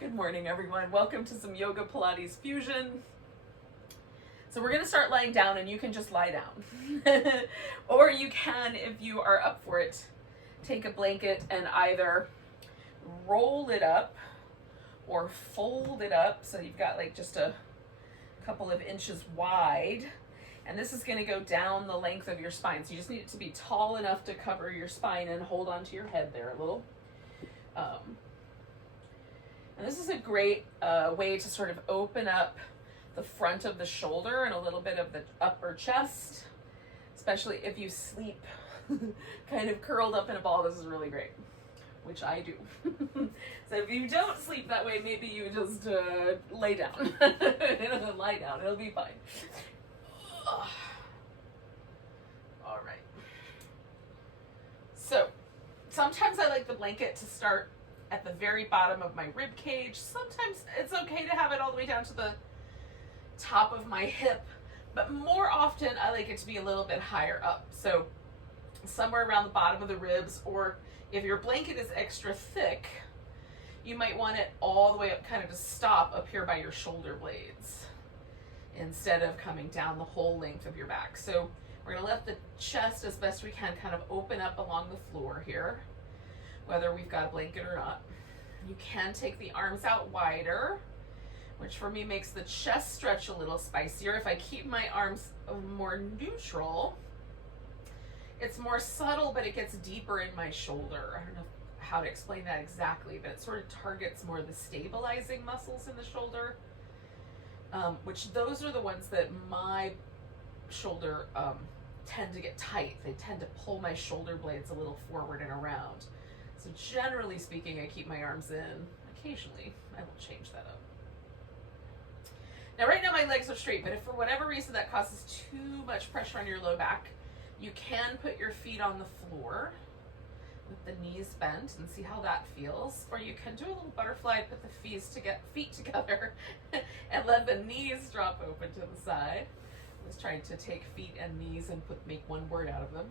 Good morning, everyone. Welcome to some yoga Pilates fusion. So we're going to start lying down, and you can just lie down. Or you can, if you are up for it, take a blanket and either roll it up or fold it up so you've got like just a couple of inches wide. And this is going to go down the length of your spine. So you just need it to be tall enough to cover your spine and hold onto your head there a little. And this is a great way to sort of open up the front of the shoulder and a little bit of the upper chest, especially if you sleep kind of curled up in a ball. This is really great, which I do. So if you don't sleep that way, maybe you just lay down. Lie down, it'll be fine. All right. So sometimes I like the blanket to start at the very bottom of my rib cage. Sometimes it's okay to have it all the way down to the top of my hip, but more often I like it to be a little bit higher up. So somewhere around the bottom of the ribs, or if your blanket is extra thick, you might want it all the way up, kind of to stop up here by your shoulder blades instead of coming down the whole length of your back. So we're gonna let the chest as best we can kind of open up along the floor here, whether we've got a blanket or not. You can take the arms out wider, which for me makes the chest stretch a little spicier. If I keep my arms more neutral, it's more subtle, but it gets deeper in my shoulder. I don't know how to explain that exactly, but it sort of targets more the stabilizing muscles in the shoulder, which those are the ones that my shoulder tend to get tight. They tend to pull my shoulder blades a little forward and around. So generally speaking, I keep my arms in. Occasionally, I will change that up. Now right now my legs are straight, but if for whatever reason that causes too much pressure on your low back, you can put your feet on the floor with the knees bent and see how that feels. Or you can do a little butterfly, put the feet together and let the knees drop open to the side. I was trying to take feet and knees and make one word out of them.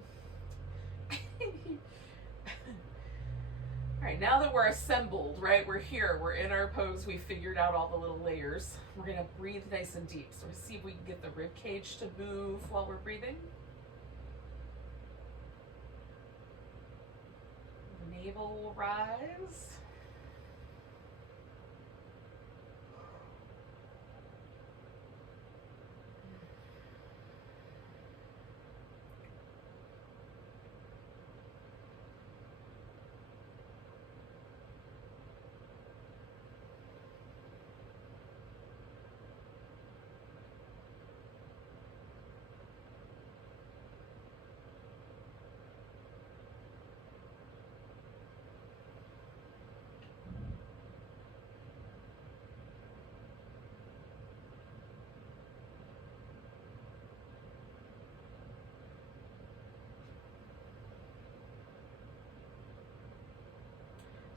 All right, now that we're assembled, right, we're here, we're in our pose, we figured out all the little layers. We're gonna breathe nice and deep. So see if we can get the rib cage to move while we're breathing. The navel will rise.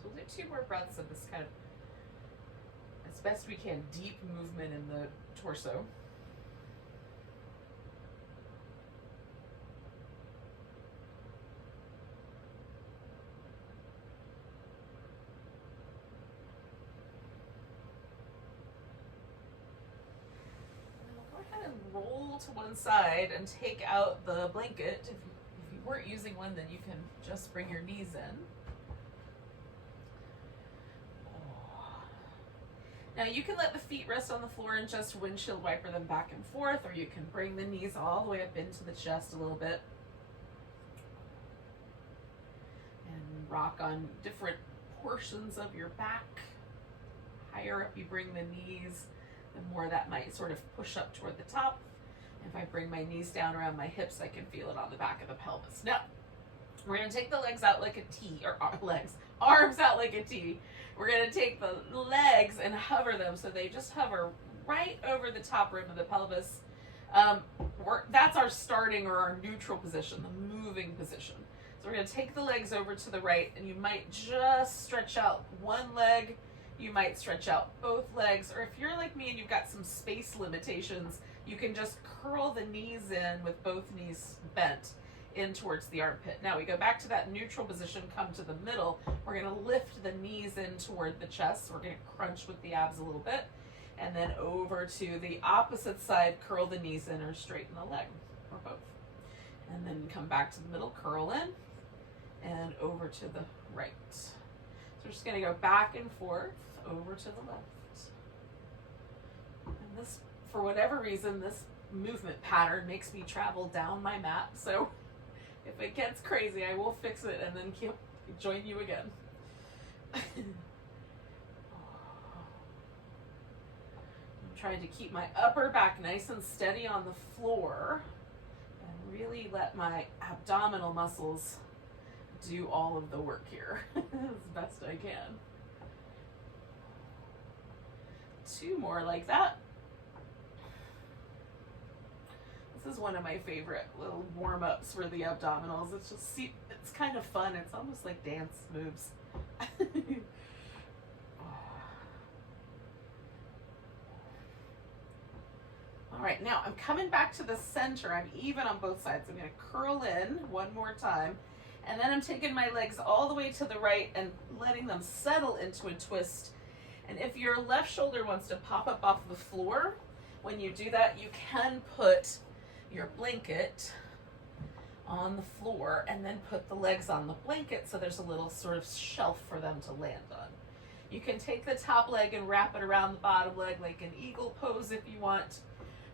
We'll do 2 more breaths of this kind of, as best we can, deep movement in the torso. And we'll go ahead and roll to one side and take out the blanket. If you weren't using one, then you can just bring your knees in. Now you can let the feet rest on the floor and just windshield wiper them back and forth, or you can bring the knees all the way up into the chest a little bit and rock on different portions of your back. Higher up you bring the knees, the more that might sort of push up toward the top. If I bring my knees down around my hips, I can feel it on the back of the pelvis. Now, we're gonna take the legs out like a T, or arms out like a T. We're gonna take the legs and hover them so they just hover right over the top rim of the pelvis. That's our starting or our neutral position, the moving position. So we're gonna take the legs over to the right, and you might just stretch out one leg, you might stretch out both legs, or if you're like me and you've got some space limitations, you can just curl the knees in with both knees bent in towards the armpit. Now we go back to that neutral position, come to the middle. We're going to lift the knees in toward the chest. We're going to crunch with the abs a little bit. And then over to the opposite side, curl the knees in or straighten the leg, or both. And then come back to the middle, curl in, and over to the right. So we're just going to go back and forth, over to the left. And this, for whatever reason, this movement pattern makes me travel down my mat. So if it gets crazy, I will fix it and then join you again. Trying to keep my upper back nice and steady on the floor and really let my abdominal muscles do all of the work here as best I can. 2 more like that. This is one of my favorite little warm-ups for the abdominals. It's just, it's kind of fun. It's almost like dance moves. All right, now I'm coming back to the center. I'm even on both sides. I'm going to curl in one more time, and then I'm taking my legs all the way to the right and letting them settle into a twist. And if your left shoulder wants to pop up off the floor, when you do that, you can put your blanket on the floor and then put the legs on the blanket so there's a little sort of shelf for them to land on. You can take the top leg and wrap it around the bottom leg like an eagle pose if you want,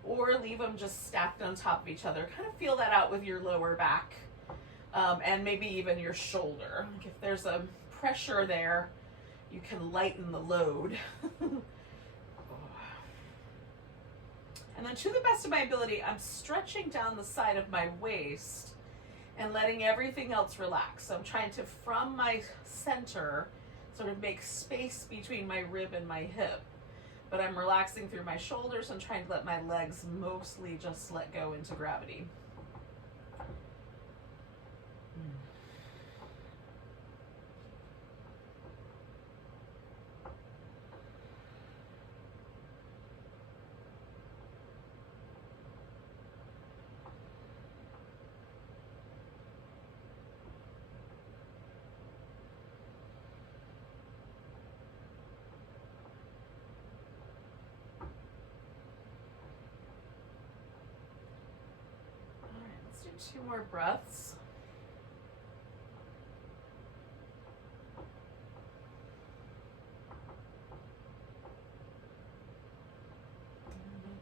or leave them just stacked on top of each other. Kind of feel that out with your lower back and maybe even your shoulder. Like if there's a pressure there, you can lighten the load. And then to the best of my ability, I'm stretching down the side of my waist and letting everything else relax. So I'm trying to, from my center, sort of make space between my rib and my hip. But I'm relaxing through my shoulders and trying to let my legs mostly just let go into gravity. Let's do 2 more breaths.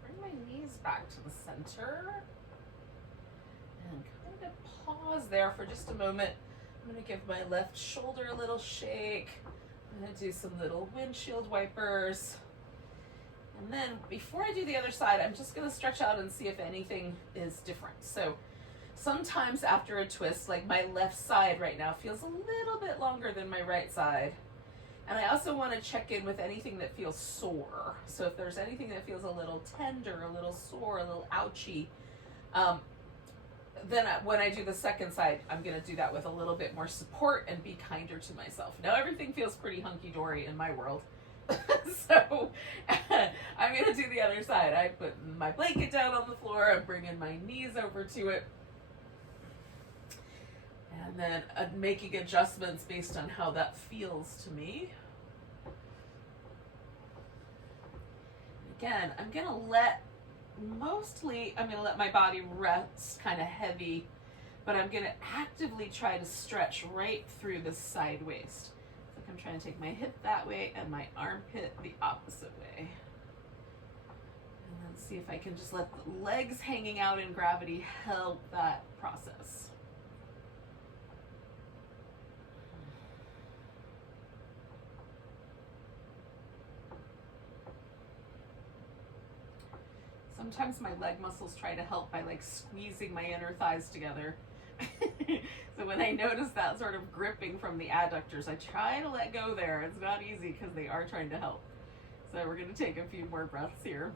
Bring my knees back to the center. And kind of pause there for just a moment. I'm going to give my left shoulder a little shake. I'm going to do some little windshield wipers. And then before I do the other side, I'm just going to stretch out and see if anything is different. So sometimes after a twist, like my left side right now feels a little bit longer than my right side. And I also want to check in with anything that feels sore. So if there's anything that feels a little tender, a little sore, a little ouchy, then when I do the second side, I'm going to do that with a little bit more support and be kinder to myself. Now everything feels pretty hunky-dory in my world. So I'm going to do the other side. I put my blanket down on the floor. I'm bringing my knees over to it. And then making adjustments based on how that feels to me. Again, I'm going to let my body rest kind of heavy, but I'm going to actively try to stretch right through the side waist. Like I'm trying to take my hip that way and my armpit the opposite way. And then see if I can just let the legs hanging out in gravity help that process. Sometimes my leg muscles try to help by like squeezing my inner thighs together. So when I notice that sort of gripping from the adductors, I try to let go there. It's not easy because they are trying to help. So we're going to take a few more breaths here.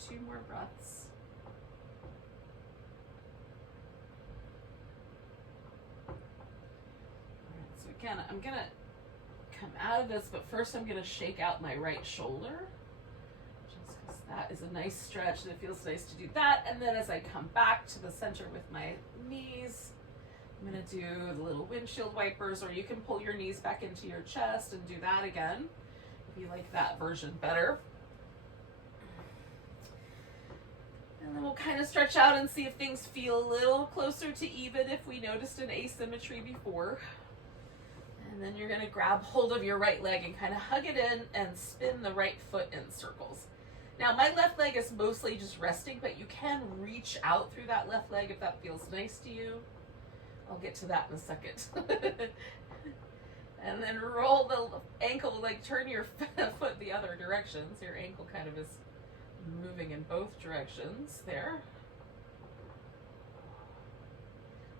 2 more breaths. All right, so again, I'm gonna come out of this, but first I'm gonna shake out my right shoulder, just because that is a nice stretch and it feels nice to do that. And then as I come back to the center with my knees, I'm gonna do the little windshield wipers, or you can pull your knees back into your chest and do that again, if you like that version better. And then we'll kind of stretch out and see if things feel a little closer to even if we noticed an asymmetry before. And then you're gonna grab hold of your right leg and kind of hug it in and spin the right foot in circles. Now my left leg is mostly just resting, but you can reach out through that left leg if that feels nice to you. I'll get to that in a second. And then roll the ankle, like turn your foot the other direction. So your ankle kind of is moving in both directions there.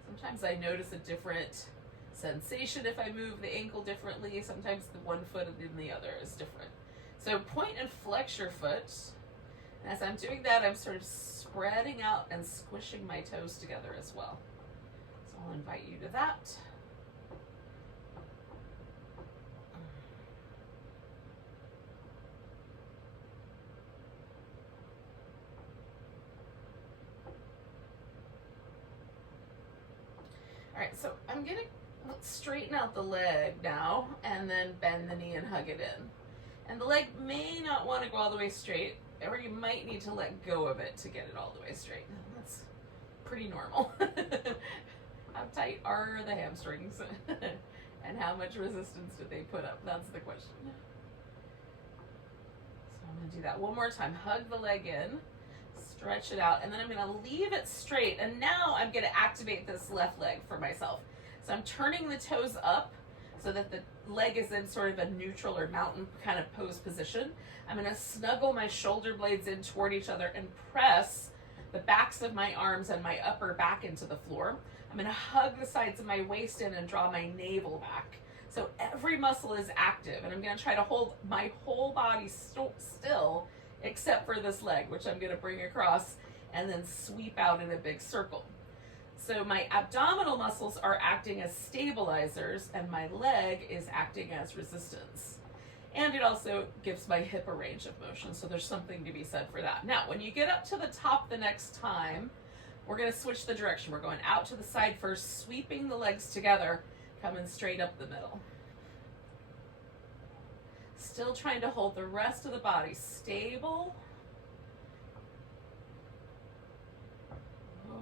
Sometimes I notice a different sensation if I move the ankle differently. Sometimes the one foot and the other is different. So point and flex your foot. And as I'm doing that, I'm sort of spreading out and squishing my toes together as well. So I'll invite you to that. All right, so I'm gonna straighten out the leg now and then bend the knee and hug it in. And the leg may not want to go all the way straight, or you might need to let go of it to get it all the way straight. That's pretty normal. How tight are the hamstrings? And how much resistance did they put up? That's the question. So I'm gonna do that one more time. Hug the leg in, stretch it out, and then I'm gonna leave it straight. And now I'm gonna activate this left leg for myself. So I'm turning the toes up so that the leg is in sort of a neutral or mountain kind of pose position. I'm gonna snuggle my shoulder blades in toward each other and press the backs of my arms and my upper back into the floor. I'm gonna hug the sides of my waist in and draw my navel back. So every muscle is active, and I'm gonna try to hold my whole body still except for this leg, which I'm gonna bring across and then sweep out in a big circle. So my abdominal muscles are acting as stabilizers and my leg is acting as resistance. And it also gives my hip a range of motion, so there's something to be said for that. Now, when you get up to the top the next time, we're gonna switch the direction. We're going out to the side first, sweeping the legs together, coming straight up the middle. Still trying to hold the rest of the body stable.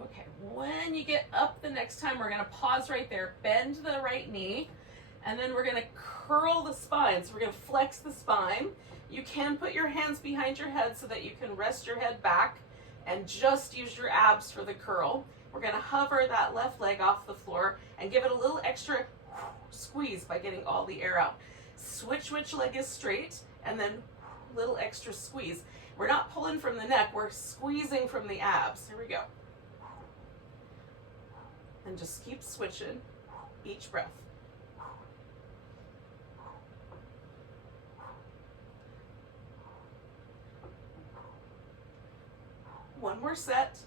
Okay, when you get up the next time, we're gonna pause right there, bend the right knee, and then we're gonna curl the spine. So we're gonna flex the spine. You can put your hands behind your head so that you can rest your head back and just use your abs for the curl. We're gonna hover that left leg off the floor and give it a little extra squeeze by getting all the air out. Switch which leg is straight, and then little extra squeeze. We're not pulling from the neck, we're squeezing from the abs. Here we go. And just keep switching each breath. One more set.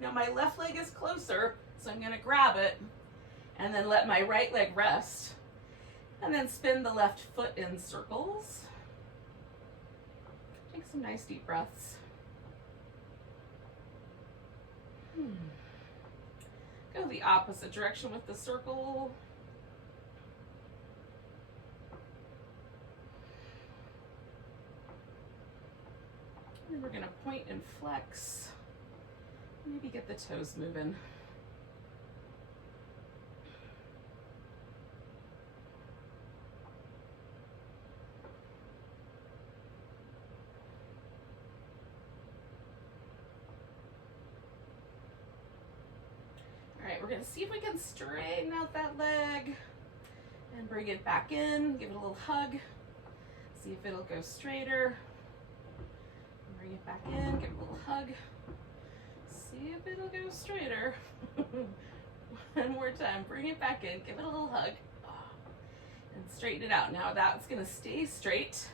Now my left leg is closer, so I'm gonna grab it and then let my right leg rest. And then spin the left foot in circles. Take some nice deep breaths. Go the opposite direction with the circle. And we're gonna point and flex. Maybe get the toes moving. We're gonna see if we can straighten out that leg and bring it back in, give it a little hug, see if it'll go straighter. Bring it back in, give it a little hug, see if it'll go straighter. One more time, bring it back in, give it a little hug, and straighten it out. Now that's gonna stay straight,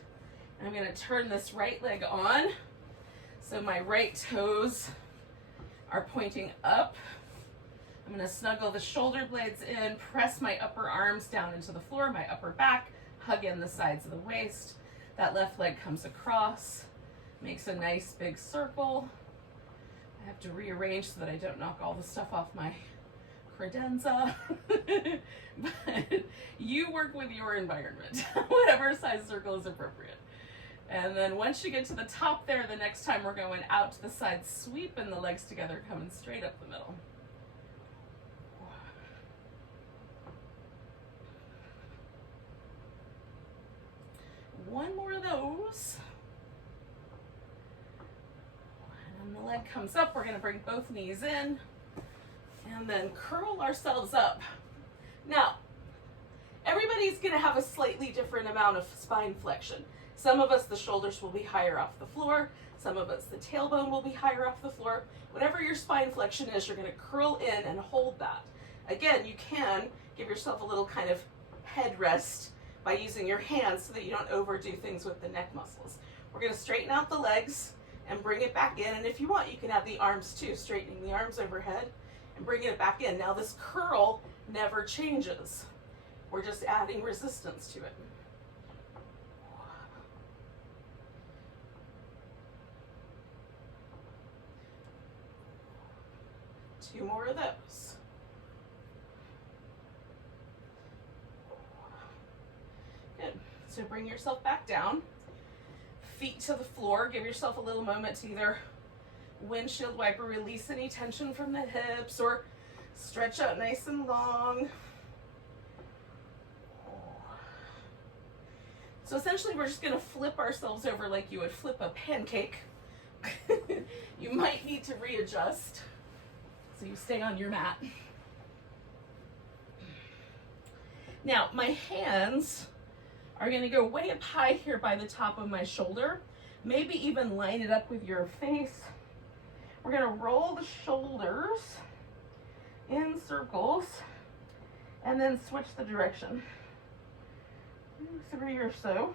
I'm going to turn this right leg on. So my right toes are pointing up. I'm going to snuggle the shoulder blades in, press my upper arms down into the floor, my upper back, hug in the sides of the waist. That left leg comes across, makes a nice big circle. I have to rearrange so that I don't knock all the stuff off my credenza. But you work with your environment, whatever size circle is appropriate. And then once you get to the top there, the next time we're going out to the side, sweeping the legs together, coming straight up the middle. One more of those. And the leg comes up. We're going to bring both knees in and then curl ourselves up. Now, everybody's going to have a slightly different amount of spine flexion. Some of us, the shoulders will be higher off the floor. Some of us, the tailbone will be higher off the floor. Whatever your spine flexion is, you're going to curl in and hold that. Again, you can give yourself a little kind of head rest by using your hands so that you don't overdo things with the neck muscles. We're going to straighten out the legs and bring it back in. And if you want, you can have the arms too, straightening the arms overhead and bringing it back in. Now this curl never changes. We're just adding resistance to it. Two more of those. Good. So bring yourself back down. Feet to the floor. Give yourself a little moment to either windshield wiper, release any tension from the hips, or stretch out nice and long. So essentially we're just going to flip ourselves over like you would flip a pancake. You might need to readjust so you stay on your mat. Now my hands are going to go way up high here by the top of my shoulder. Maybe even line it up with your face. We're going to roll the shoulders in circles and then switch the direction. 3 or so.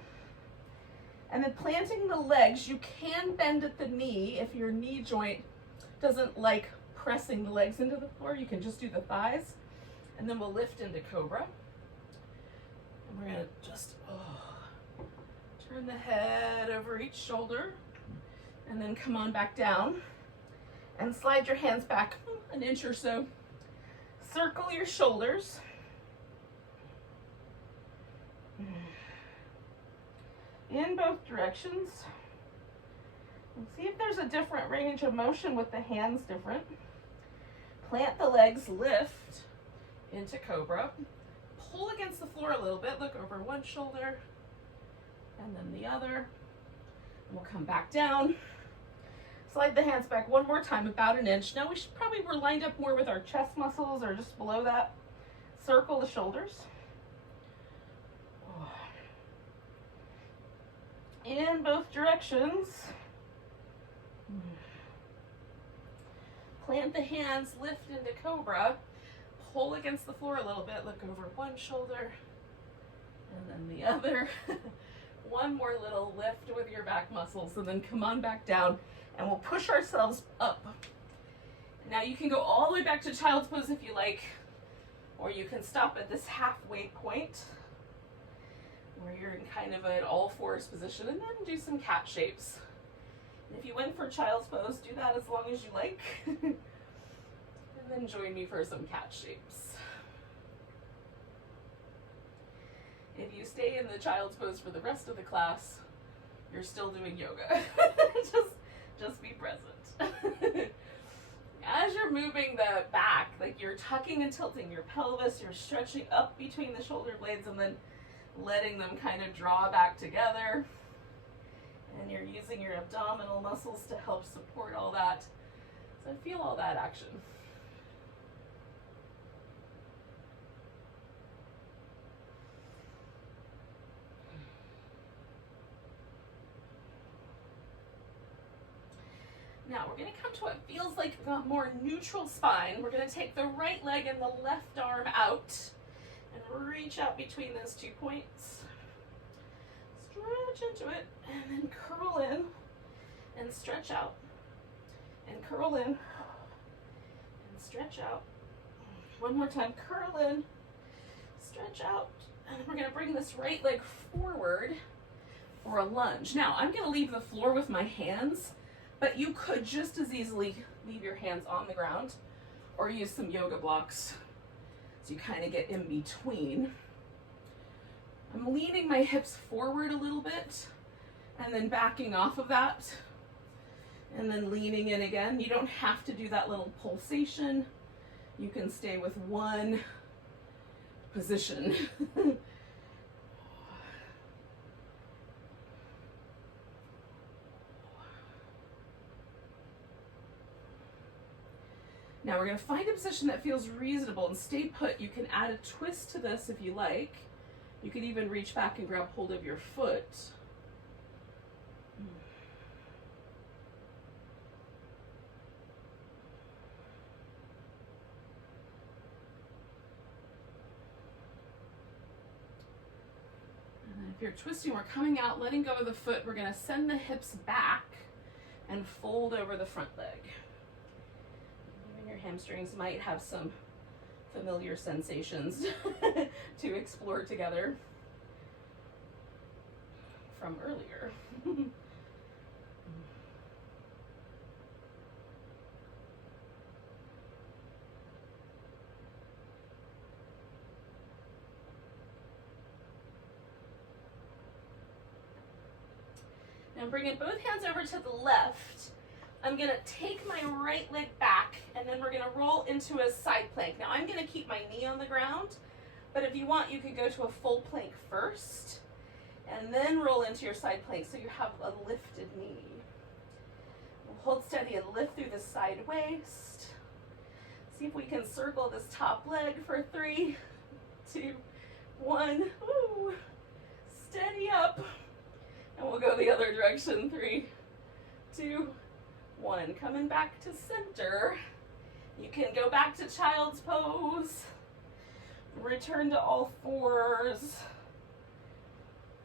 And then planting the legs, you can bend at the knee if your knee joint doesn't like pressing the legs into the floor. You can just do the thighs. And then we'll lift into Cobra. And we're going to just turn the head over each shoulder and then come on back down and slide your hands back an inch or so. Circle your shoulders. In both directions. And see if there's a different range of motion with the hands different. Plant the legs, lift into Cobra. Pull against the floor a little bit. Look over one shoulder and then the other. We'll come back down. Slide the hands back one more time, about an inch. Now we're lined up more with our chest muscles or just below that. Circle the shoulders. In both directions. Plant the hands, lift into Cobra. Pull against the floor a little bit. Look over one shoulder and then the other. One more little lift with your back muscles and then come on back down and we'll push ourselves up. Now you can go all the way back to child's pose if you like, or you can stop at this halfway point where you're in kind of an all fours position and then do some cat shapes. And if you went for child's pose, do that as long as you like. And then join me for some cat shapes. If you stay in the child's pose for the rest of the class, you're still doing yoga. just be present. As you're moving the back, like you're tucking and tilting your pelvis, you're stretching up between the shoulder blades and then letting them kind of draw back together. And you're using your abdominal muscles to help support all that. So feel all that action. Now we're going to come to what feels like a more neutral spine. We're going to take the right leg and the left arm out and reach out between those 2 points. Stretch stretch into it, and then curl in and stretch out, and curl in and stretch out. One more time, curl in, stretch out, and then we're gonna bring this right leg forward for a lunge. Now, I'm gonna leave the floor with my hands, but you could just as easily leave your hands on the ground or use some yoga blocks so you kind of get in between. I'm leaning my hips forward a little bit and then backing off of that and then leaning in again. You don't have to do that little pulsation. You can stay with one position. Now we're going to find a position that feels reasonable and stay put. You can add a twist to this if you like. You could even reach back and grab hold of your foot. And then if you're twisting, we're coming out, letting go of the foot. We're going to send the hips back and fold over the front leg. Your hamstrings might have some familiar sensations to explore together from earlier. Now bringing both hands over to the left. I'm going to take my right leg back, and then we're going to roll into a side plank. Now I'm going to keep my knee on the ground, but if you want, you could go to a full plank first, and then roll into your side plank so you have a lifted knee. We'll hold steady and lift through the side waist. See if we can circle this top leg for 3, 2, 1. Ooh. Steady up. And we'll go the other direction. 3, 2, 1. Coming back to center. You can go back to child's pose. Return to all fours.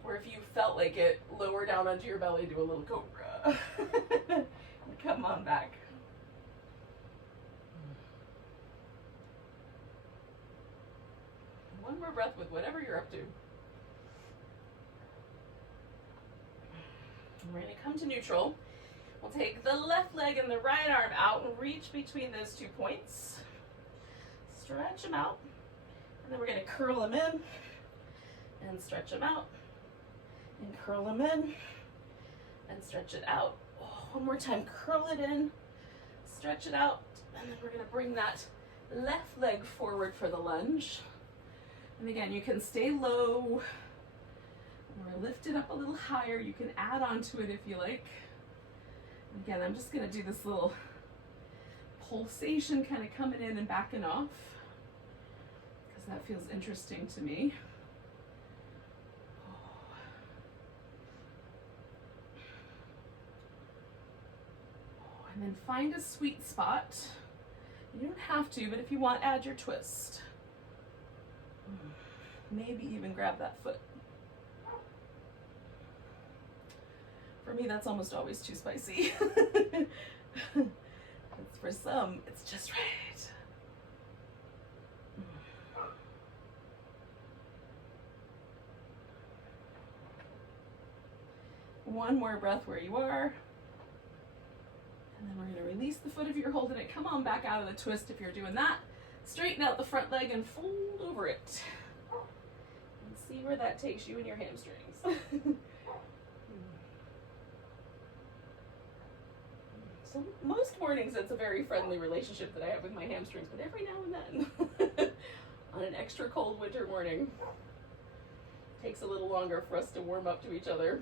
Or if you felt like it, lower down onto your belly, do a little cobra. Come on back. One more breath with whatever you're up to. We're going to come to neutral. We'll take the left leg and the right arm out and reach between those 2 points. Stretch them out. And then we're going to curl them in and stretch them out. And curl them in and stretch it out. Oh, one more time, curl it in, stretch it out, and then we're going to bring that left leg forward for the lunge. And again, you can stay low or lift it up a little higher. You can add on to it if you like. And again, I'm just going to do this little pulsation kind of coming in and backing off because that feels interesting to me. And then find a sweet spot. You don't have to, but if you want, add your twist. Maybe even grab that foot. For me, that's almost always too spicy. For some, it's just right. One more breath where you are. And then we're going to release the foot if you're holding it. Come on back out of the twist if you're doing that. Straighten out the front leg and fold over it. And see where that takes you and your hamstrings. So most mornings it's a very friendly relationship that I have with my hamstrings, but every now and then, on an extra cold winter morning, it takes a little longer for us to warm up to each other.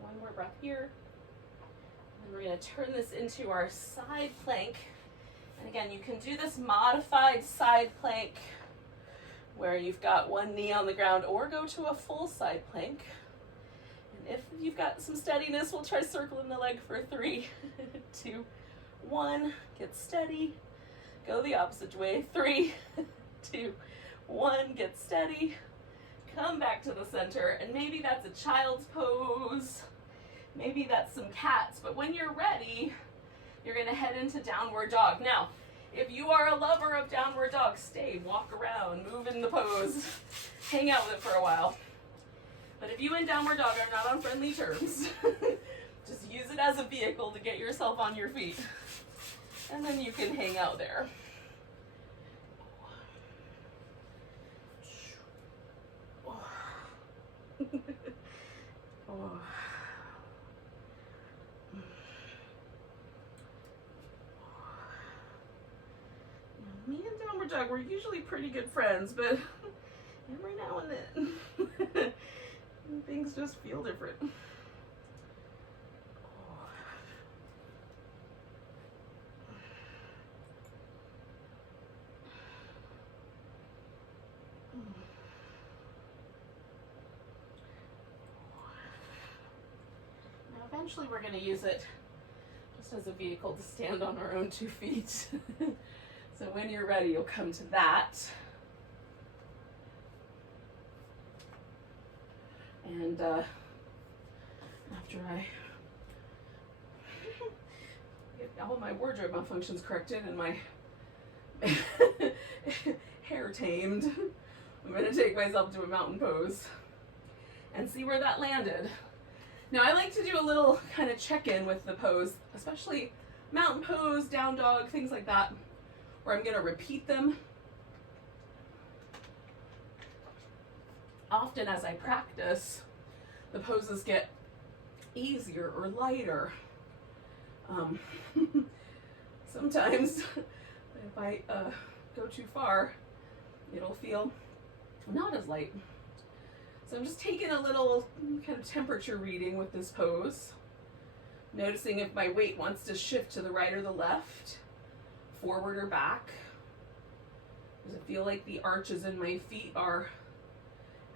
One more breath here. And we're going to turn this into our side plank. And again, you can do this modified side plank where you've got one knee on the ground or go to a full side plank. If you've got some steadiness, we'll try circling the leg for 3, 2, 1, get steady. Go the opposite way, 3, 2, 1, get steady. Come back to the center, and maybe that's a child's pose. Maybe that's some cats, but when you're ready, you're gonna head into downward dog. Now, if you are a lover of downward dog, stay, walk around, move in the pose, hang out with it for a while. But if you and downward dog are not on friendly terms, just use it as a vehicle to get yourself on your feet. And then you can hang out there. Me and downward dog, we're usually pretty good friends, but every now and then, things just feel different. Now, eventually we're going to use it just as a vehicle to stand on our own 2 feet. So when you're ready, you'll come to that. And after I get all my wardrobe malfunctions corrected and my hair tamed, I'm going to take myself to a mountain pose and see where that landed. Now, I like to do a little kind of check-in with the pose, especially mountain pose, down dog, things like that, where I'm going to repeat them often as I practice. The poses get easier or lighter. Sometimes if I go too far, it'll feel not as light. So I'm just taking a little kind of temperature reading with this pose, noticing if my weight wants to shift to the right or the left, forward or back. Does it feel like the arches in my feet are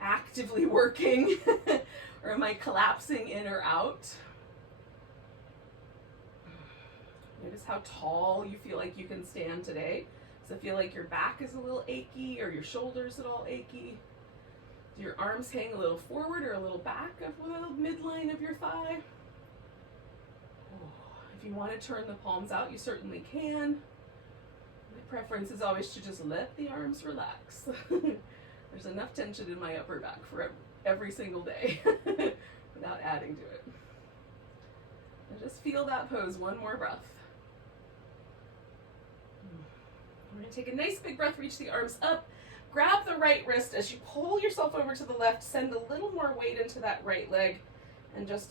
actively working or am I collapsing in or out? Notice how tall you feel like you can stand today. Does it feel like your back is a little achy or your shoulders at all achy? Do your arms hang a little forward or a little back of the midline of your thigh? If you want to turn the palms out, you certainly can. My preference is always to just let the arms relax. There's enough tension in my upper back for every single day without adding to it. And just feel that pose, one more breath. We're going to take a nice big breath, reach the arms up, grab the right wrist as you pull yourself over to the left, send a little more weight into that right leg, and just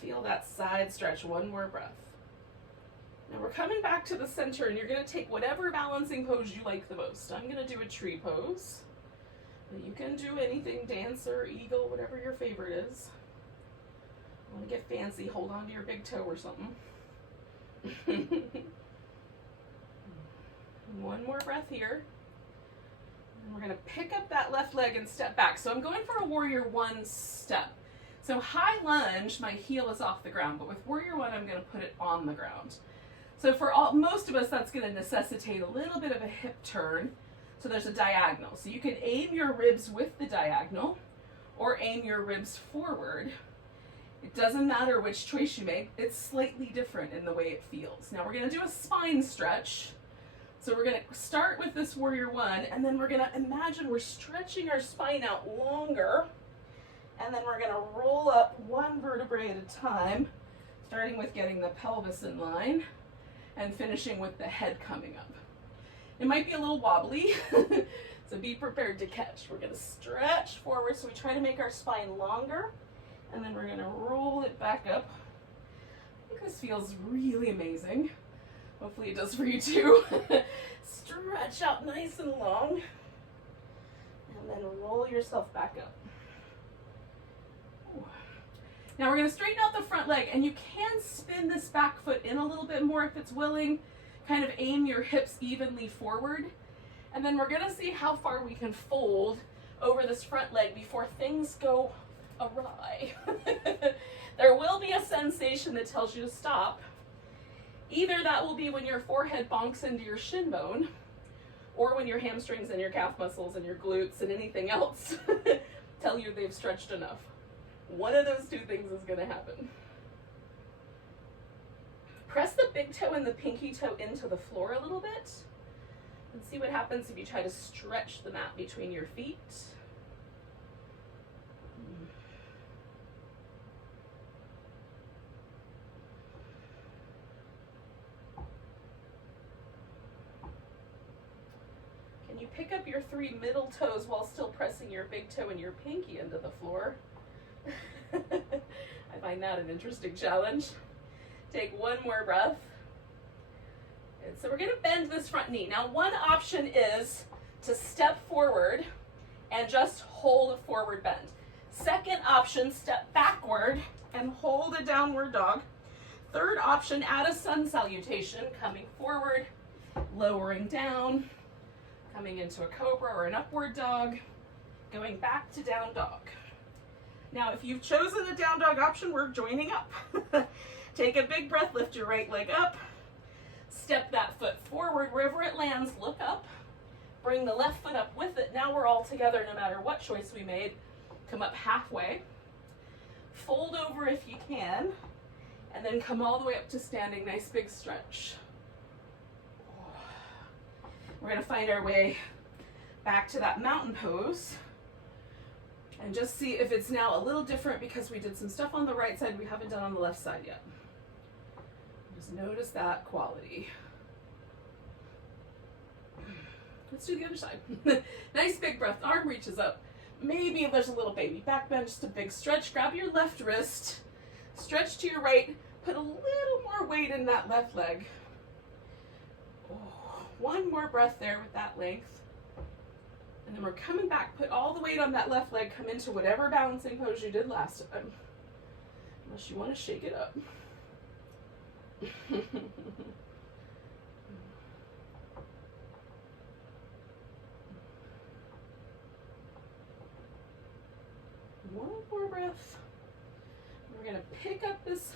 feel that side stretch, one more breath. Now we're coming back to the center, and you're going to take whatever balancing pose you like the most. I'm going to do a tree pose. You can do anything, dancer, eagle, whatever your favorite is. Want to get fancy, hold on to your big toe or something. One more breath here. And we're going to pick up that left leg and step back. So I'm going for a warrior 1 step. So high lunge, my heel is off the ground, but with warrior 1, I'm going to put it on the ground. So for most of us, that's going to necessitate a little bit of a hip turn. So there's a diagonal. So you can aim your ribs with the diagonal or aim your ribs forward. It doesn't matter which choice you make. It's slightly different in the way it feels. Now we're going to do a spine stretch. So we're going to start with this warrior 1, and then we're going to imagine we're stretching our spine out longer. And then we're going to roll up 1 vertebrae at a time, starting with getting the pelvis in line and finishing with the head coming up. It might be a little wobbly, so be prepared to catch. We're going to stretch forward, so we try to make our spine longer, and then we're going to roll it back up. I think this feels really amazing. Hopefully it does for you too. Stretch out nice and long, and then roll yourself back up. Now we're going to straighten out the front leg, and you can spin this back foot in a little bit more if it's willing. Kind of aim your hips evenly forward, and then we're going to see how far we can fold over this front leg before things go awry. There will be a sensation that tells you to stop. Either that will be when your forehead bonks into your shin bone, or when your hamstrings and your calf muscles and your glutes and anything else tell you they've stretched enough. One of those two things is going to happen. Press the big toe and the pinky toe into the floor a little bit and see what happens if you try to stretch the mat between your feet. Can you pick up your 3 middle toes while still pressing your big toe and your pinky into the floor? I find that an interesting challenge. Take one more breath. And so we're going to bend this front knee. Now, one option is to step forward and just hold a forward bend. Second option, step backward and hold a downward dog. Third option, add a sun salutation, coming forward, lowering down, coming into a cobra or an upward dog, going back to down dog. Now, if you've chosen the down dog option, we're joining up. Take a big breath, lift your right leg up, step that foot forward, wherever it lands, look up, bring the left foot up with it. Now we're all together no matter what choice we made. Come up halfway, fold over if you can, and then come all the way up to standing, nice big stretch. We're gonna find our way back to that mountain pose and just see if it's now a little different because we did some stuff on the right side we haven't done on the left side yet. Just notice that quality. Let's do the other side. Nice big breath, arm reaches up. Maybe there's a little baby back bend, just a big stretch. Grab your left wrist, stretch to your right, put a little more weight in that left leg. Oh, one more breath there with that length. And then we're coming back, put all the weight on that left leg, come into whatever balancing pose you did last time. Unless you want to shake it up. One more breath. We're going to pick up this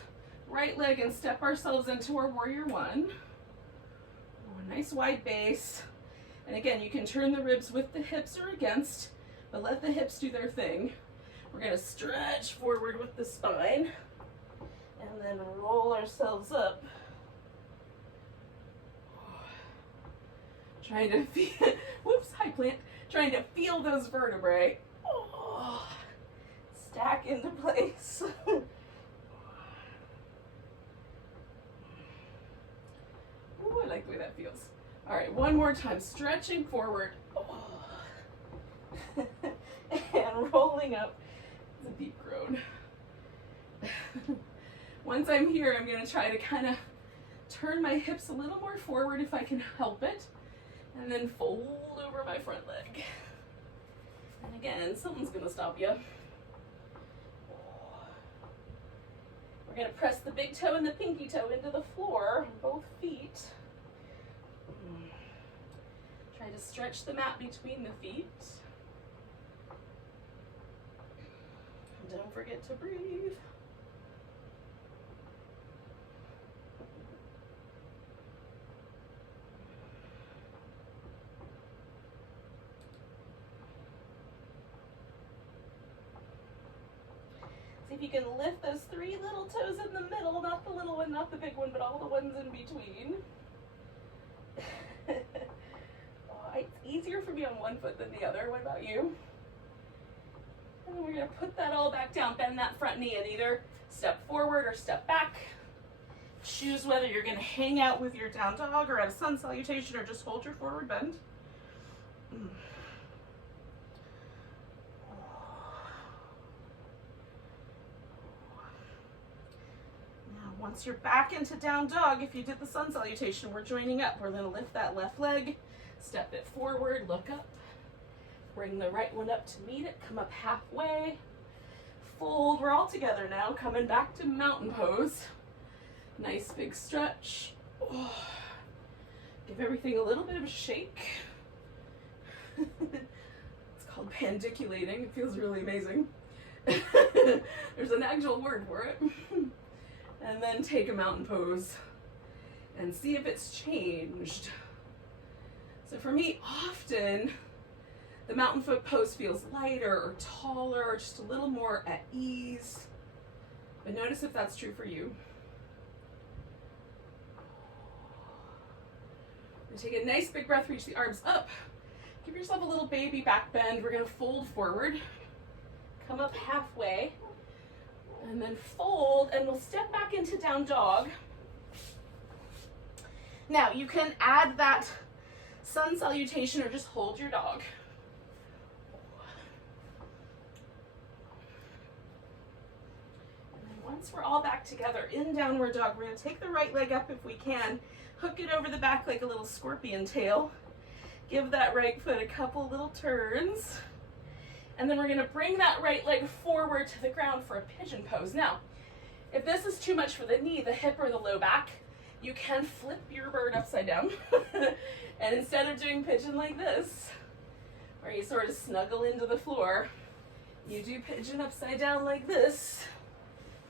right leg and step ourselves into our warrior one. Oh, nice wide base. And again, you can turn the ribs with the hips or against, but let the hips do their thing. We're going to stretch forward with the spine and then roll ourselves up. Trying to feel, whoops, high plant. Trying to feel those vertebrae. Oh, stack into place. Ooh, I like the way that feels. All right, one more time, stretching forward. Oh. And rolling up. It's a deep groan. Once I'm here, I'm gonna try to kind of turn my hips a little more forward if I can help it, and then fold over my front leg. And again, something's gonna stop you. We're gonna press the big toe and the pinky toe into the floor, both feet. Try to stretch the mat between the feet. And don't forget to breathe. See if you can lift those 3 little toes in the middle, not the little one, not the big one, but all the ones in between. It's easier for me on one foot than the other. What about you? And then we're going to put that all back down, bend that front knee, and either step forward or step back. Choose whether you're going to hang out with your down dog or at a sun salutation or just hold your forward bend. Once you're back into down dog, if you did the sun salutation, we're joining up. We're going to lift that left leg, step it forward, look up, bring the right one up to meet it, come up halfway, fold. We're all together now, coming back to mountain pose. Nice big stretch. Oh. Give everything a little bit of a shake. It's called pandiculating. It feels really amazing. There's an actual word for it. And then take a mountain pose and see if it's changed. So for me, often the mountain foot pose feels lighter or taller or just a little more at ease. But notice if that's true for you. And take a nice big breath, reach the arms up. Give yourself a little baby back bend. We're gonna fold forward. Come up halfway. And then fold, and we'll step back into down dog. Now, you can add that sun salutation or just hold your dog. And then once we're all back together in downward dog, we're gonna take the right leg up if we can, hook it over the back like a little scorpion tail. Give that right foot a couple little turns. And then we're gonna bring that right leg forward to the ground for a pigeon pose. Now, if this is too much for the knee, the hip, or the low back, you can flip your bird upside down. And instead of doing pigeon like this, where you sort of snuggle into the floor, you do pigeon upside down like this,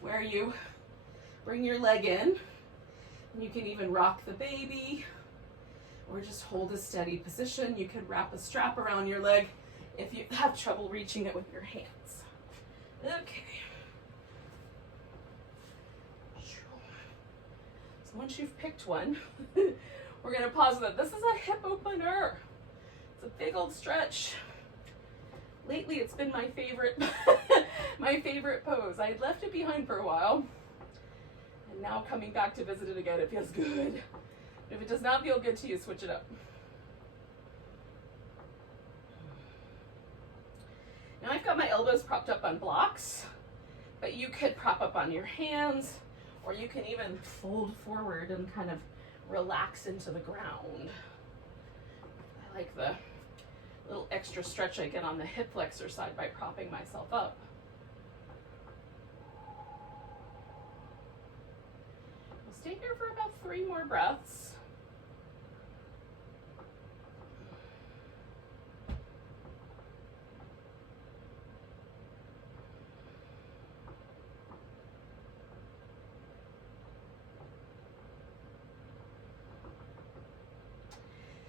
where you bring your leg in. And you can even rock the baby, or just hold a steady position. You can wrap a strap around your leg if you have trouble reaching it with your hands. Okay. So once you've picked one, we're gonna pause with it. This is a hip opener. It's a big old stretch. Lately, it's been my favorite, my favorite pose. I had left it behind for a while, and now coming back to visit it again, it feels good. If it does not feel good to you, switch it up. Now I've got my elbows propped up on blocks, but you could prop up on your hands, or you can even fold forward and kind of relax into the ground. I like the little extra stretch I get on the hip flexor side by propping myself up. We'll stay here for about 3 more breaths.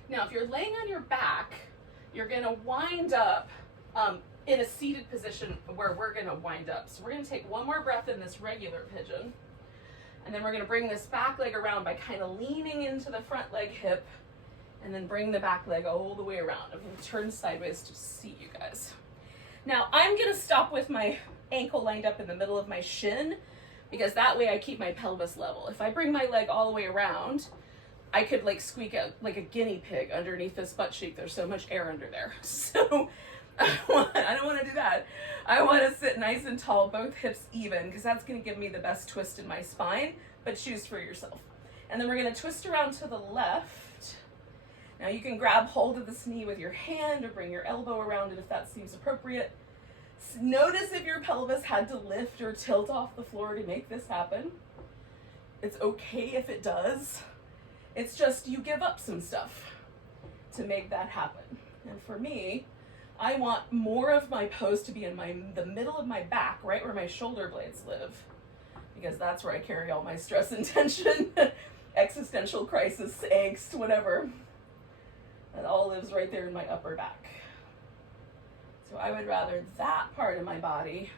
Now, if you're laying on your back, you're gonna wind up in a seated position where we're gonna wind up. So we're gonna take 1 more breath in this regular pigeon, and then we're gonna bring this back leg around by kind of leaning into the front leg hip, and then bring the back leg all the way around. I'm gonna turn sideways to see you guys. Now, I'm gonna stop with my ankle lined up in the middle of my shin, because that way I keep my pelvis level. If I bring my leg all the way around, I could like squeak out like a guinea pig underneath this butt cheek. There's so much air under there. So I don't want to do that. I want to sit nice and tall, both hips even, because that's going to give me the best twist in my spine, but choose for yourself. And then we're going to twist around to the left. Now you can grab hold of this knee with your hand or bring your elbow around it if that seems appropriate. Notice if your pelvis had to lift or tilt off the floor to make this happen. It's okay if it does. It's just you give up some stuff to make that happen. And for me, I want more of my pose to be in the middle of my back, right where my shoulder blades live, because that's where I carry all my stress and tension, existential crisis, angst, whatever. It all lives right there in my upper back. So I would rather that part of my body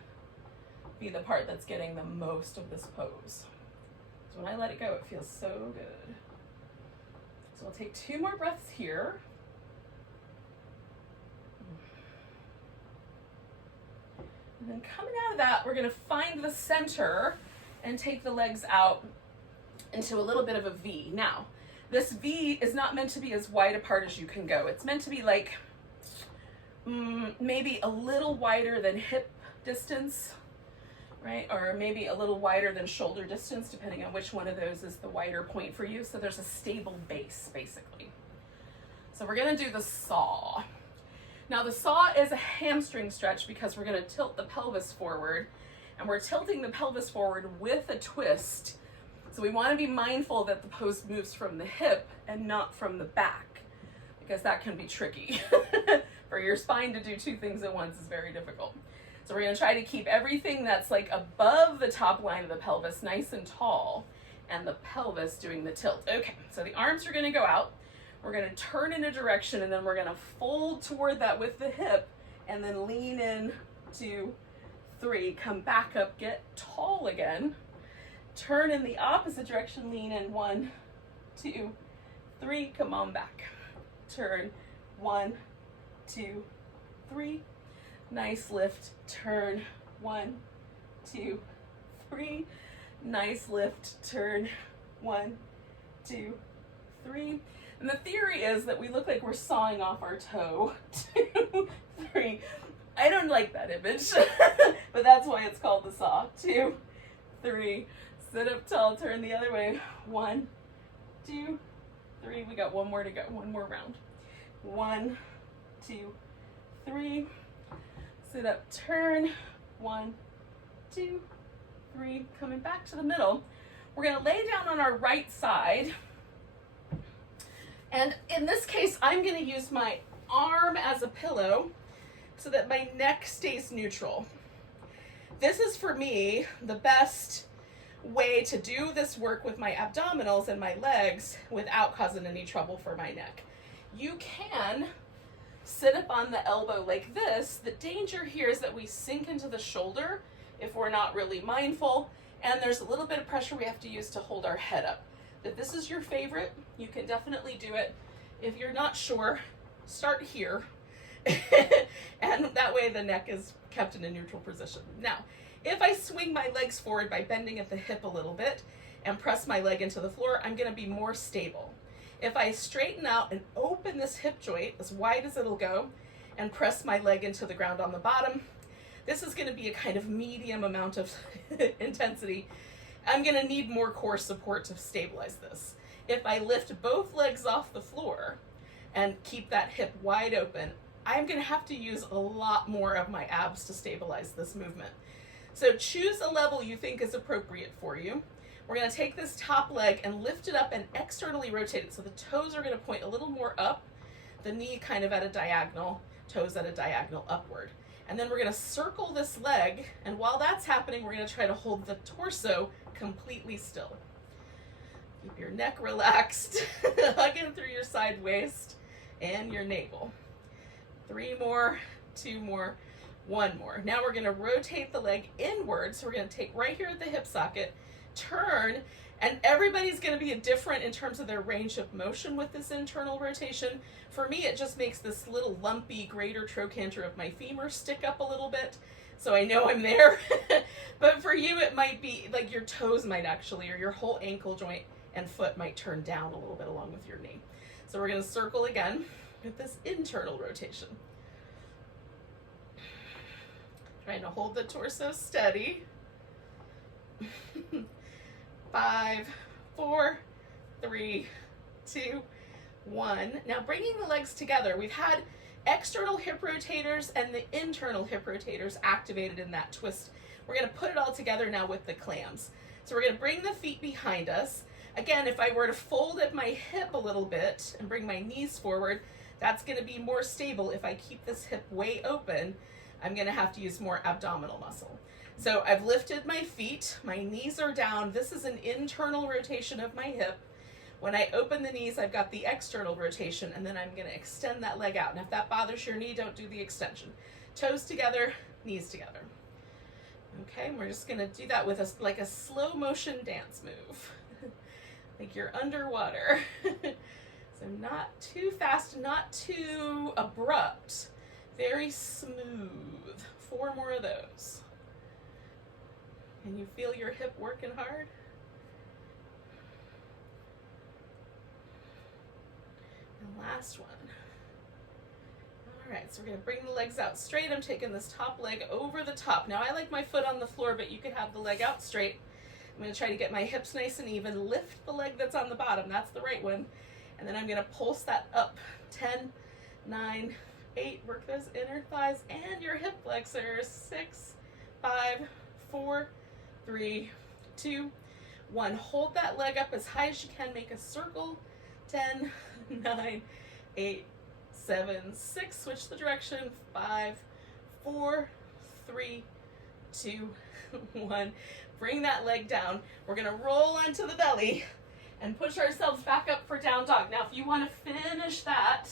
be the part that's getting the most of this pose. So when I let it go, it feels so good. So I'll take 2 more breaths here. And then coming out of that, we're gonna find the center and take the legs out into a little bit of a V. Now, this V is not meant to be as wide apart as you can go. It's meant to be like maybe a little wider than hip distance, right? Or maybe a little wider than shoulder distance, depending on which one of those is the wider point for you. So there's a stable base, basically. So we're gonna do the saw. Now the saw is a hamstring stretch because we're gonna tilt the pelvis forward, and we're tilting the pelvis forward with a twist. So we wanna be mindful that the pose moves from the hip and not from the back, because that can be tricky. For your spine to do 2 things at once is very difficult. So we're gonna try to keep everything that's like above the top line of the pelvis nice and tall, and the pelvis doing the tilt. Okay, so the arms are gonna go out. We're gonna turn in a direction, and then we're gonna fold toward that with the hip, and then lean in, 2, 3, come back up, get tall again. Turn in the opposite direction, lean in, 1, 2, 3, come on back. Turn, 1, 2, 3. Nice lift, turn, 1, 2, 3. Nice lift, turn, 1, 2, 3. And the theory is that we look like we're sawing off our toe. 2, 3. I don't like that image, but that's why it's called the saw. 2, 3. Sit up tall, turn the other way. 1, 2, 3. We got one more to go, one more round. 1, 2, 3. Sit up, turn. 1, 2, 3. Coming back to the middle. We're gonna lay down on our right side. And in this case, I'm gonna use my arm as a pillow so that my neck stays neutral. This is, for me, the best way to do this work with my abdominals and my legs without causing any trouble for my neck. You can sit up on the elbow like this. The danger here is that we sink into the shoulder if we're not really mindful, and there's a little bit of pressure we have to use to hold our head up. If this is your favorite, you can definitely do it. If you're not sure, start here. And that way the neck is kept in a neutral position. Now, if I swing my legs forward by bending at the hip a little bit and press my leg into the floor, I'm gonna be more stable. If I straighten out and open this hip joint as wide as it'll go and press my leg into the ground on the bottom, this is gonna be a kind of medium amount of intensity. I'm gonna need more core support to stabilize this. If I lift both legs off the floor and keep that hip wide open, I'm gonna have to use a lot more of my abs to stabilize this movement. So choose a level you think is appropriate for you. We're gonna take this top leg and lift it up and externally rotate it. So the toes are gonna point a little more up, the knee kind of at a diagonal, toes at a diagonal upward. And then we're gonna circle this leg, and while that's happening, we're gonna try to hold the torso completely still. Keep your neck relaxed, hugging through your side waist and your navel. 3 more, 2 more, 1 more. Now we're gonna rotate the leg inward. So we're gonna take right here at the hip socket, turn, and everybody's gonna be different in terms of their range of motion with this internal rotation. For me, it just makes this little lumpy greater trochanter of my femur stick up a little bit, so I know I'm there. But for you, it might be like your toes might actually, or your whole ankle joint and foot might turn down a little bit along with your knee. So we're gonna circle again with this internal rotation. Trying to hold the torso steady. 5, 4, 3, 2, 1. Now bringing the legs together, we've had external hip rotators and the internal hip rotators activated in that twist. We're gonna put it all together now with the clams. So we're gonna bring the feet behind us. Again, if I were to fold at my hip a little bit and bring my knees forward, that's gonna be more stable. If I keep this hip way open, I'm gonna have to use more abdominal muscle. So I've lifted my feet, my knees are down. This is an internal rotation of my hip. When I open the knees, I've got the external rotation, and then I'm gonna extend that leg out. And if that bothers your knee, don't do the extension. Toes together, knees together. Okay, and we're just gonna do that with like a slow motion dance move. Like you're underwater. So not too fast, not too abrupt, very smooth. 4 more of those. Can you feel your hip working hard? And last one. All right, so we're gonna bring the legs out straight. I'm taking this top leg over the top. Now I like my foot on the floor, but you could have the leg out straight. I'm gonna try to get my hips nice and even, lift the leg that's on the bottom, that's the right one. And then I'm gonna pulse that up. 10, 9, 8, work those inner thighs and your hip flexors. 6, 5, 4, 3, 2, 1. Hold that leg up as high as you can, make a circle. 10, 9, 8, 7, 6, switch the direction. 5, 4, 3, 2, 1. Bring that leg down. We're gonna roll onto the belly and push ourselves back up for down dog. Now, if you want to finish that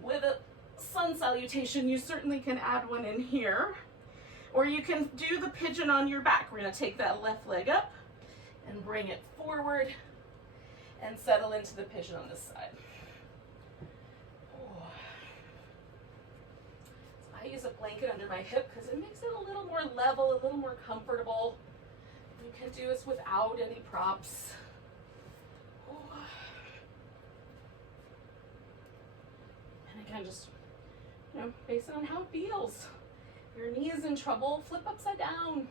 with a sun salutation, you certainly can add one in here, or you can do the pigeon on your back. We're gonna take that left leg up and bring it forward and settle into the pigeon on this side. Oh. So I use a blanket under my hip because it makes it a little more level, a little more comfortable. You can do this without any props. Oh. And again, just, you know, based on how it feels. If your knee is in trouble, flip upside down.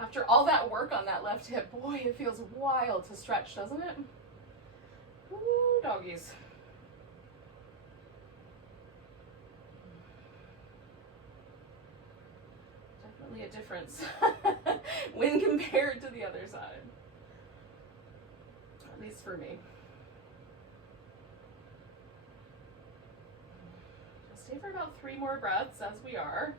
After all that work on that left hip, boy, it feels wild to stretch, doesn't it? Woo, doggies. Definitely a difference when compared to the other side. At least for me. Just stay for about 3 more breaths as we are.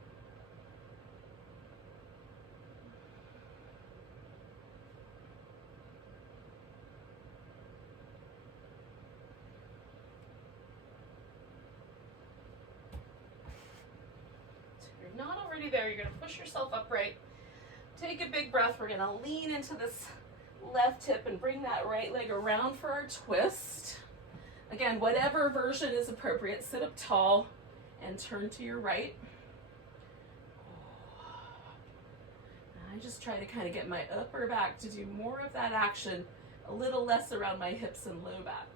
Not already there, you're going to push yourself upright. Take a big breath. We're going to lean into this left hip and bring that right leg around for our twist. Again, whatever version is appropriate. Sit up tall and turn to your right. I just try to kind of get my upper back to do more of that action, a little less around my hips and low back.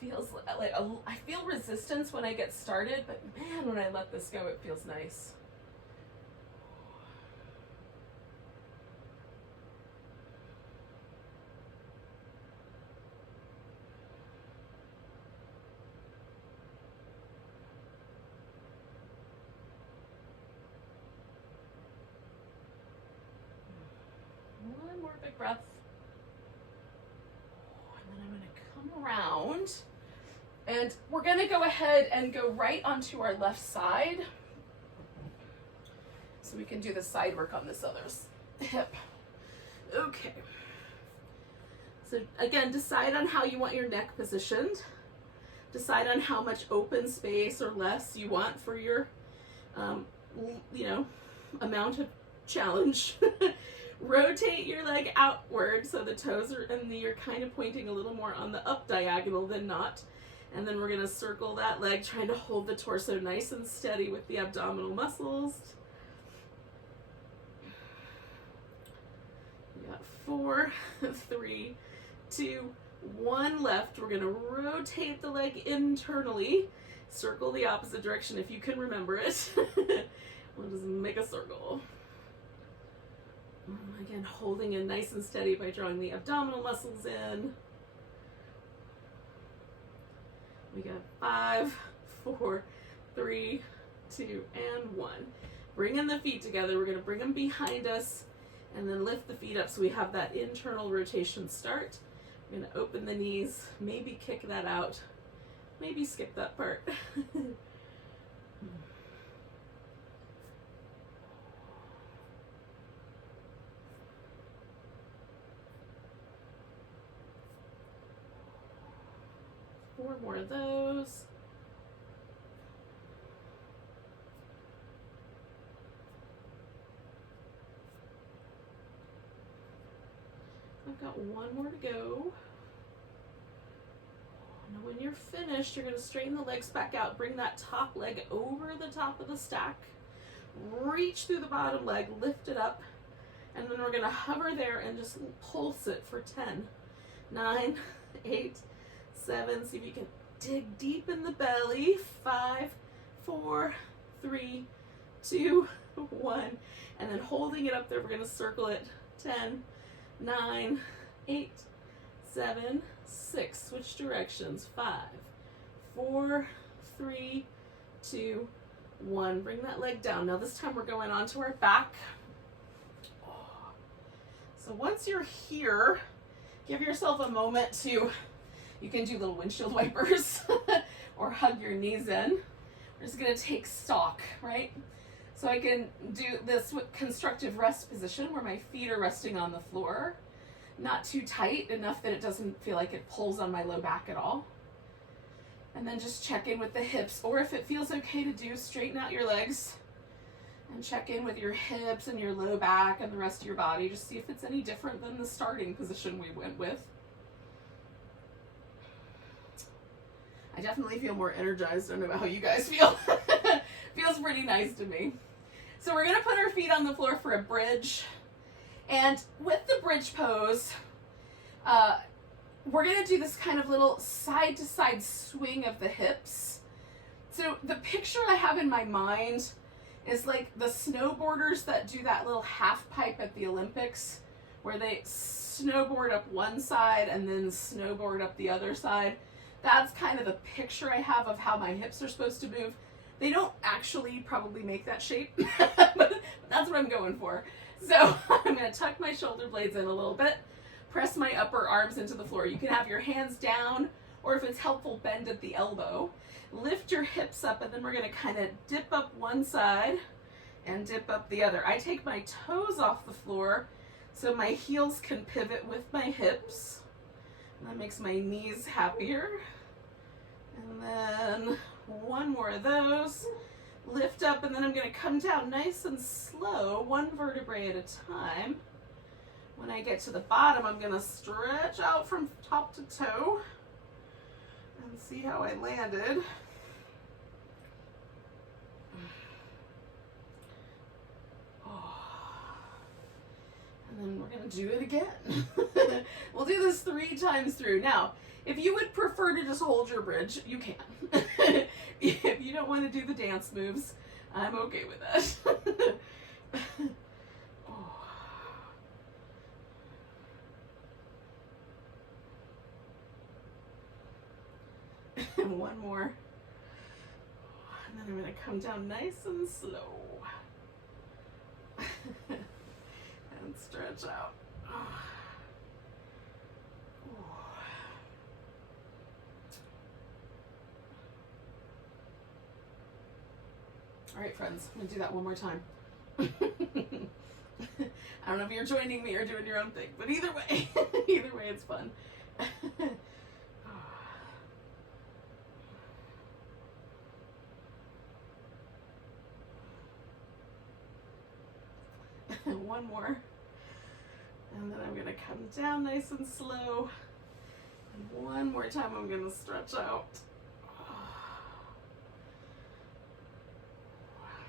Feels like I feel resistance when I get started, but man, when I let this go, it feels nice. One more big breath. And then I'm going to come around. And we're going to go ahead and go right onto our left side. So we can do the side work on this other hip. Okay. So again, decide on how you want your neck positioned. Decide on how much open space or less you want for your, amount of challenge. Rotate your leg outward so the toes are and you're kind of pointing a little more on the up diagonal than not. And then we're going to circle that leg, trying to hold the torso nice and steady with the abdominal muscles. We got 4, 3, 2, 1 left. We're going to rotate the leg internally. Circle the opposite direction if you can remember it. We'll just make a circle. Again, holding in nice and steady by drawing the abdominal muscles in. We got 5, 4, 3, 2, and 1. Bringing the feet together. We're going to bring them behind us and then lift the feet up so we have that internal rotation start. We're going to open the knees, maybe kick that out, maybe skip that part. 4 more of those. I've got 1 more to go. Now when you're finished, you're going to straighten the legs back out. Bring that top leg over the top of the stack. Reach through the bottom leg, lift it up, and then we're going to hover there and just pulse it for 10, 9, 8, 7, see if you can dig deep in the belly. 5, 4, 3, 2, 1, and then holding it up there, we're going to circle it. 10, 9, 8, 7, 6. Switch directions. 5, 4, 3, 2, 1. Bring that leg down. Now this time we're going onto our back. So once you're here, give yourself a moment to, you can do little windshield wipers or hug your knees in. We're just gonna take stock, right? So I can do this with constructive rest position where my feet are resting on the floor, not too tight enough that it doesn't feel like it pulls on my low back at all. And then just check in with the hips, or if it feels okay to do, straighten out your legs and check in with your hips and your low back and the rest of your body. Just see if it's any different than the starting position we went with. I definitely feel more energized. I don't know how you guys feel. Feels pretty nice to me. So we're gonna put our feet on the floor for a bridge. And with the bridge pose, we're gonna do this kind of little side to side swing of the hips. So the picture I have in my mind is like the snowboarders that do that little half pipe at the Olympics, where they snowboard up one side and then snowboard up the other side. That's kind of the picture I have of how my hips are supposed to move. They don't actually probably make that shape, but that's what I'm going for. So I'm gonna tuck my shoulder blades in a little bit, press my upper arms into the floor. You can have your hands down, or if it's helpful, bend at the elbow. Lift your hips up, and then we're gonna kind of dip up one side and dip up the other. I take my toes off the floor so my heels can pivot with my hips. And that makes my knees happier. And then one more of those. Lift up, and then I'm gonna come down nice and slow, one vertebrae at a time. When I get to the bottom, I'm gonna stretch out from top to toe and see how I landed. And then we're gonna do it again. We'll do this 3 times through. Now, if you would prefer to just hold your bridge, you can. If you don't want to do the dance moves, I'm okay with that. And one more. And then I'm going to come down nice and slow. And stretch out. All right, friends, I'm gonna do that one more time. I don't know if you're joining me or doing your own thing, but either way, it's fun. One more. And then I'm gonna come down nice and slow. And one more time, I'm gonna stretch out.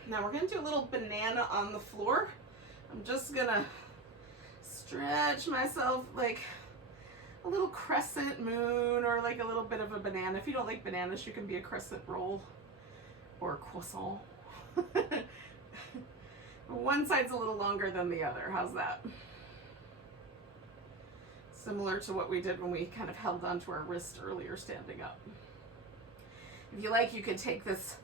Now we're gonna do a little banana on the floor. I'm just gonna stretch myself like a little crescent moon, or like a little bit of a banana. If you don't like bananas, you can be a crescent roll or a croissant. One side's a little longer than the other. How's that? Similar to what we did when we kind of held onto our wrist earlier standing up. If you like, you could take this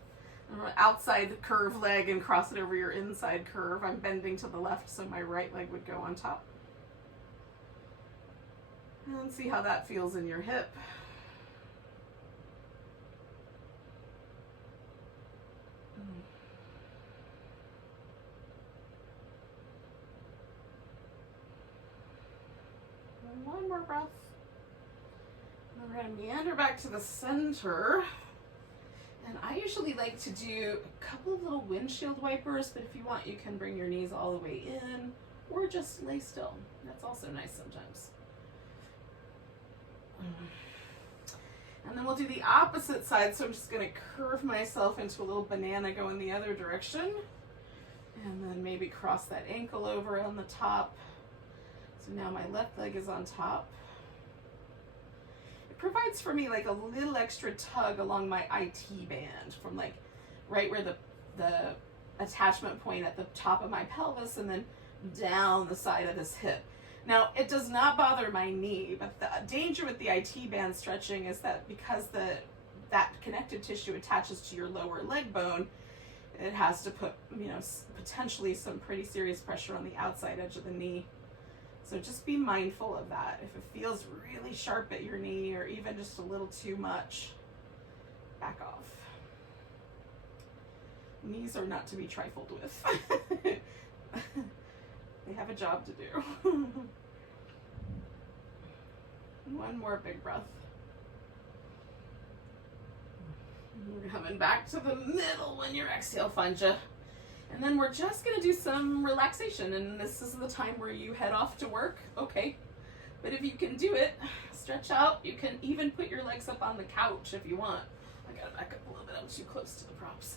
outside curve leg and cross it over your inside curve. I'm bending to the left, so my right leg would go on top. And see how that feels in your hip. One more breath. And we're going to meander back to the center. And I usually like to do a couple of little windshield wipers, but if you want, you can bring your knees all the way in or just lay still. That's also nice sometimes. And then we'll do the opposite side. So I'm just going to curve myself into a little banana going the other direction. And then maybe cross that ankle over on the top. So now my left leg is on top. It provides for me like a little extra tug along my IT band from like right where the attachment point at the top of my pelvis and then down the side of this hip. Now, it does not bother my knee, but the danger with the IT band stretching is that because that connective tissue attaches to your lower leg bone, it has to put, potentially some pretty serious pressure on the outside edge of the knee. So just be mindful of that. If it feels really sharp at your knee or even just a little too much, back off. Knees are not to be trifled with. They have a job to do. One more big breath. We're coming back to the middle when you exhale, find ya. And then we're just gonna do some relaxation, and this is the time where you head off to work, okay. But if you can do it, stretch out. You can even put your legs up on the couch if you want. I gotta back up a little bit, I'm too close to the props.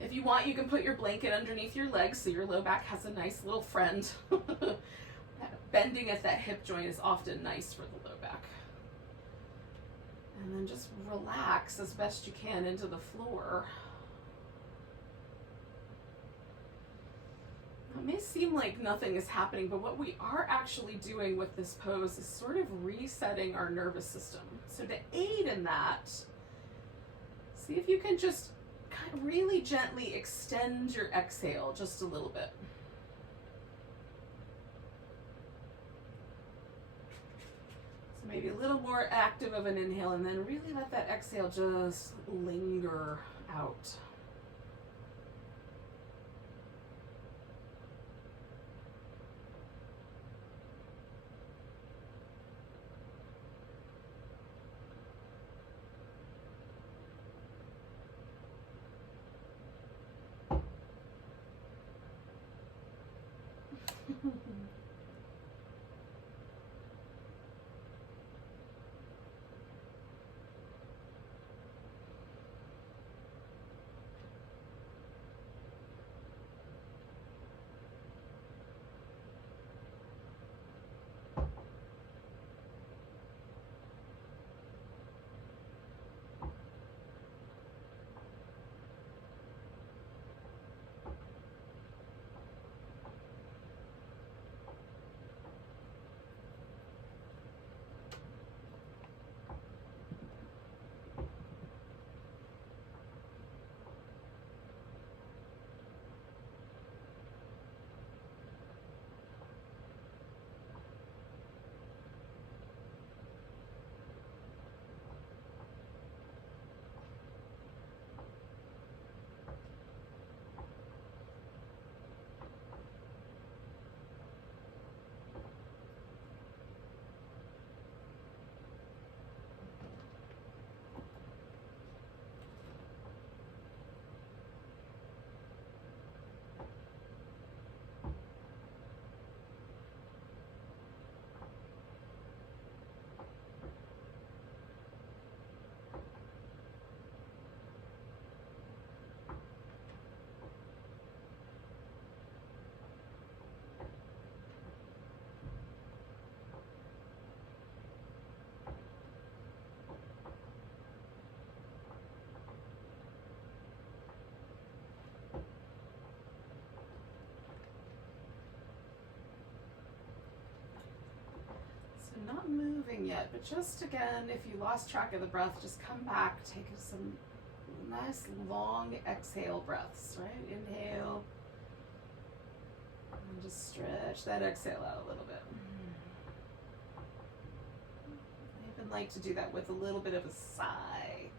If you want, you can put your blanket underneath your legs so your low back has a nice little friend. Bending at that hip joint is often nice for the low back. And then just relax as best you can into the floor. It may seem like nothing is happening, but what we are actually doing with this pose is sort of resetting our nervous system. So to aid in that, see if you can just kind of really gently extend your exhale just a little bit. So maybe a little more active of an inhale, and then really let that exhale just linger out. Not moving yet, but just again, if you lost track of the breath, just come back, take some nice long exhale breaths, right? Inhale, and just stretch that exhale out a little bit. I even like to do that with a little bit of a sigh.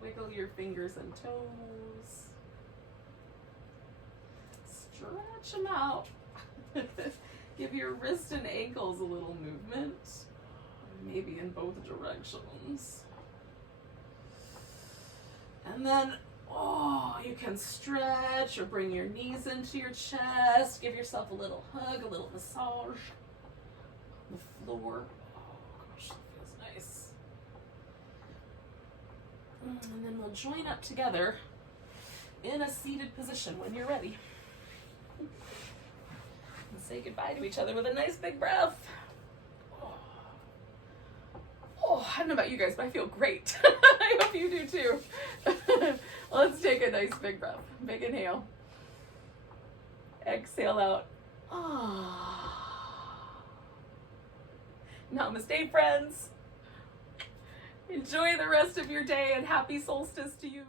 Wiggle your fingers and toes. Stretch them out. Give your wrist and ankles a little movement. Maybe in both directions. And then, you can stretch or bring your knees into your chest. Give yourself a little hug, a little massage on the floor. Gosh, that feels nice. And then we'll join up together in a seated position when you're ready. And say goodbye to each other with a nice big breath. I don't know about you guys, but I feel great. I hope you do too. Let's take a nice big breath. Big inhale. Exhale out. Namaste, friends. Enjoy the rest of your day and happy solstice to you.